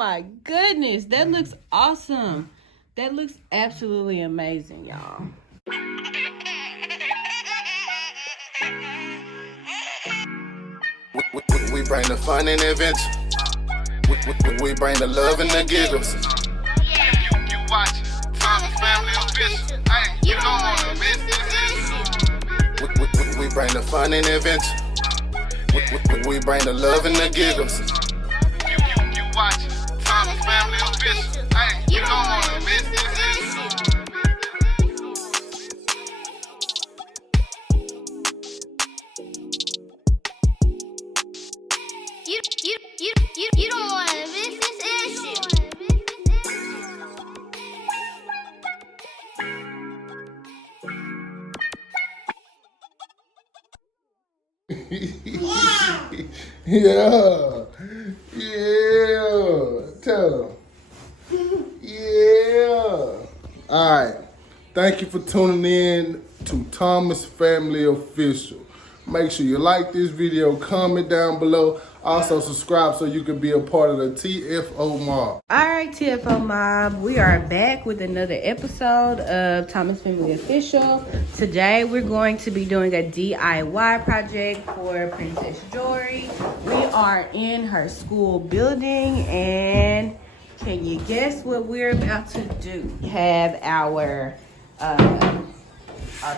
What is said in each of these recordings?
my goodness, that looks awesome. That looks absolutely amazing, y'all. We bring the fun and adventure. We bring the love and the giggles. You watch Thomas Family Official. Hey, you don't want to miss this. We bring the fun and adventure. We bring the love and the giggles. You watch Thomas Family Official. Hey, you don't want to miss this. You don't want to miss this issue. Yeah. Tell them. Yeah. All right. Thank you for tuning in to Thomas Family Official. Make sure you like this video, comment down below. Also subscribe so you can be a part of the TFO Mob. All right, TFO Mob, we are back with another episode of Thomas Family Official. Today, we're going to be doing a DIY project for Princess Jory. We are in her school building, and can you guess what we're about to do? We have our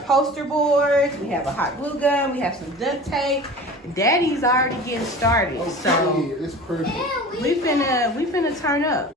poster boards, we have a hot glue gun, we have some duct tape. Daddy's already getting started, so it's perfect. we finna turn up.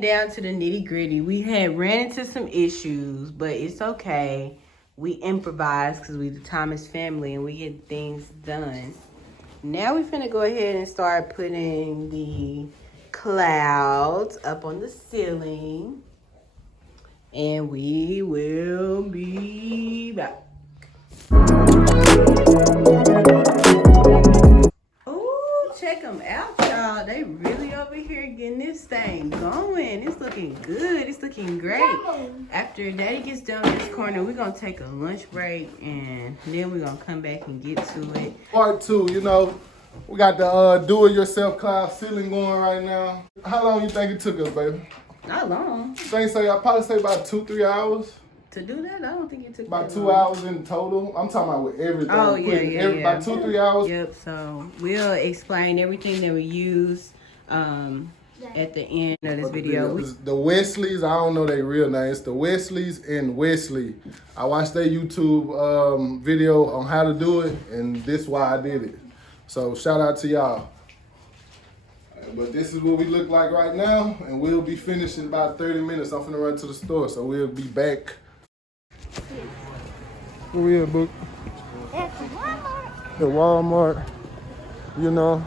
Down to the nitty gritty. We had ran into some issues, but it's okay. We improvise because we the Thomas family and we get things done. Now we finna go ahead and start putting the clouds up on the ceiling, and we will be back. Ooh, check them out, y'all. They really over here getting this thing going. It's looking good. It's looking great. After Daddy gets done in this corner, we're going to take a lunch break, and then we're going to come back and get to it. Part 2, you know, we got the do-it-yourself cloud ceiling going right now. How long you think it took us, baby? Not long. I'd probably say about 2-3 hours. To do that, I don't think it took about that 2 long. hours in total. I'm talking about with everything. Oh, yeah. About 2-3 hours. Yep, so we'll explain everything that we use at the end of this video. The Wesleys, I don't know their real names. The Wesleys and Wesley. I watched their YouTube video on how to do it, and this is why I did it. So shout out to y'all. But this is what we look like right now, and we'll be finished in about 30 minutes. I'm finna run to the store, so we'll be back. Where we at, Book? At Walmart. At Walmart. You know,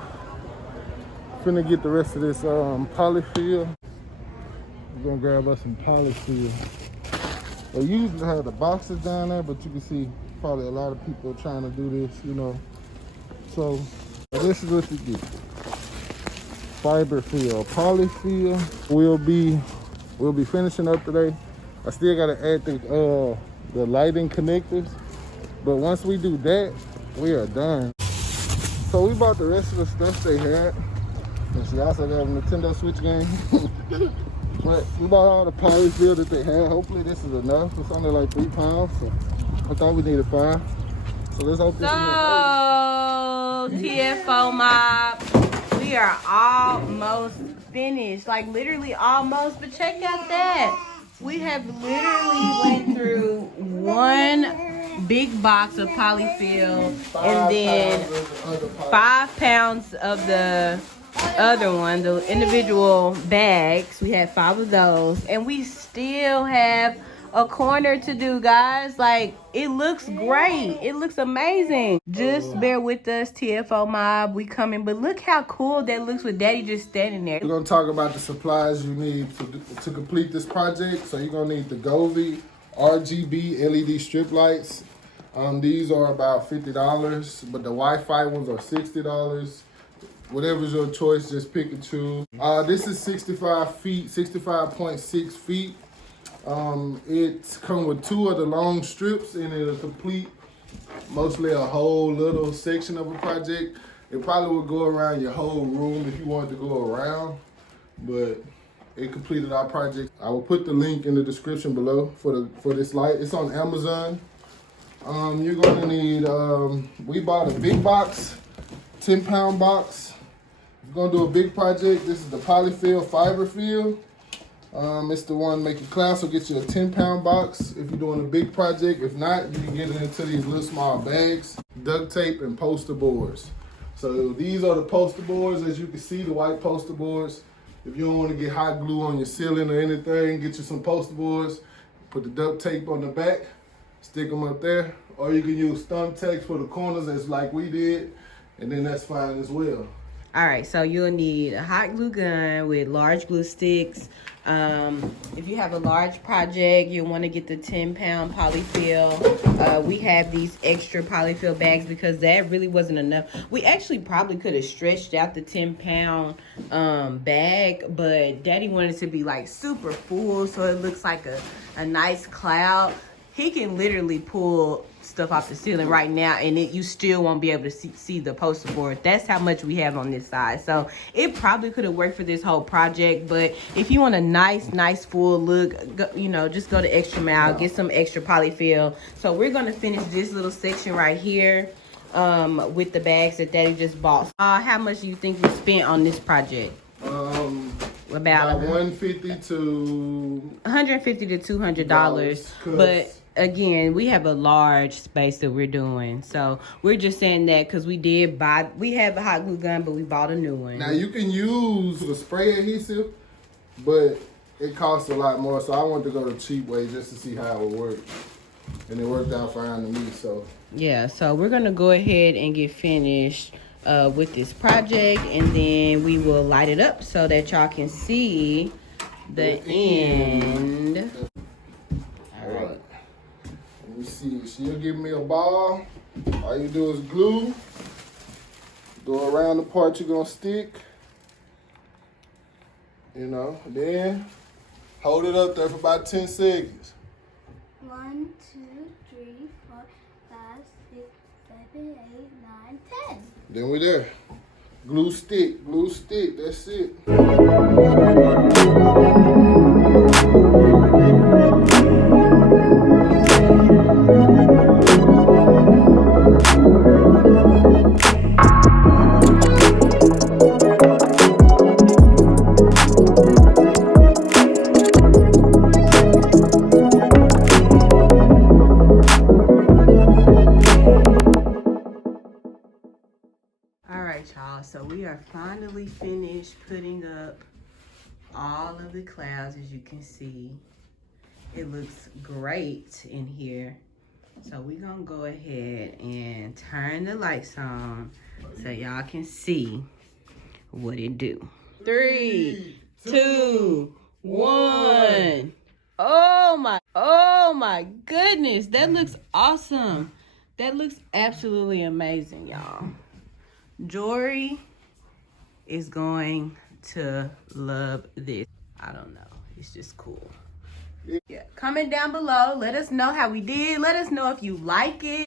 finna get the rest of this polyfill. We're gonna grab us some polyfill. They usually have the boxes down there, but you can see probably a lot of people trying to do this, you know. So this is what you get. Fiber fill, polyfill. We'll be finishing up today. I still gotta add the lighting connectors, but once we do that, we are done. So we bought the rest of the stuff they had. And she also got a Nintendo Switch game. But we bought all the polyfill that they had. Hopefully this is enough. It's only like 3 pounds, so I thought we needed 5. So let's open this. TFO Mob, we are almost finished. Like literally almost, but check out that. We have literally went through one big box of polyfill and then 5 pounds of the other one, the individual bags. We had 5 of those, and we still have a corner to do, guys. Like, it looks great. It looks amazing. Just bear with us, TFO mob. We coming, but look how cool that looks with Daddy just standing there. We're gonna talk about the supplies you need to complete this project. So you're gonna need the Govee RGB LED strip lights. These are about $50, but the Wi-Fi ones are $60. Whatever's your choice, just pick and choose. This is 65 feet, 65.6 feet. It comes with 2 of the long strips, and it'll complete mostly a whole little section of a project. It probably would go around your whole room if you wanted to go around, but it completed our project. I will put the link in the description below for this light. It's on Amazon. You're gonna need, we bought a big box, 10-pound box. If you're gonna do a big project, this is the polyfill fiber fill. It's the one making clouds, so get you a 10-pound box if you're doing a big project. If not, you can get it into these little small bags, duct tape, and poster boards. So these are the poster boards, as you can see, the white poster boards. If you don't want to get hot glue on your ceiling or anything, get you some poster boards, put the duct tape on the back, stick them up there, or you can use thumbtacks for the corners, as like we did, and then that's fine as well. All right, so you'll need a hot glue gun with large glue sticks. If you have a large project, you'll want to get the 10-pound polyfill. We have these extra polyfill bags because that really wasn't enough. We actually probably could have stretched out the 10-pound bag, but Daddy wanted it to be like super full so it looks like a nice cloud. He can literally pull stuff off the ceiling right now, and you still won't be able to see the poster board. That's how much we have on this side. So it probably could have worked for this whole project, but if you want a nice full look, just go to Extra Mile, get some extra polyfill. So we're gonna finish this little section right here with the bags that Daddy just bought. How much do you think we spent on this project? About $150 to $200, but again, we have a large space that we're doing, so we're just saying that because we have a hot glue gun, but we bought a new one. Now you can use the spray adhesive, but it costs a lot more, so I wanted to go the cheap way just to see how it would work, and it worked out fine to me. So yeah, so we're gonna go ahead and get finished with this project, and then we will light it up so that y'all can see the end. All right. Let me see. She'll give me a ball. All you do is glue. Go around the part you're gonna stick. Then hold it up there for about 10 seconds. 1, 2, 3, 4, 5, 6, 7, 8, 9, 10. Then we're there. Glue stick, that's it. Y'all, so we are finally finished putting up all of the clouds. As you can see, it looks great in here. So we're gonna go ahead and turn the lights on so y'all can see what it do. 3, 2, 1. Oh my goodness, that looks awesome. That looks absolutely amazing, y'all. Jory is going to love this. I don't know. It's just cool. Yeah. Comment down below. Let us know how we did. Let us know if you like it.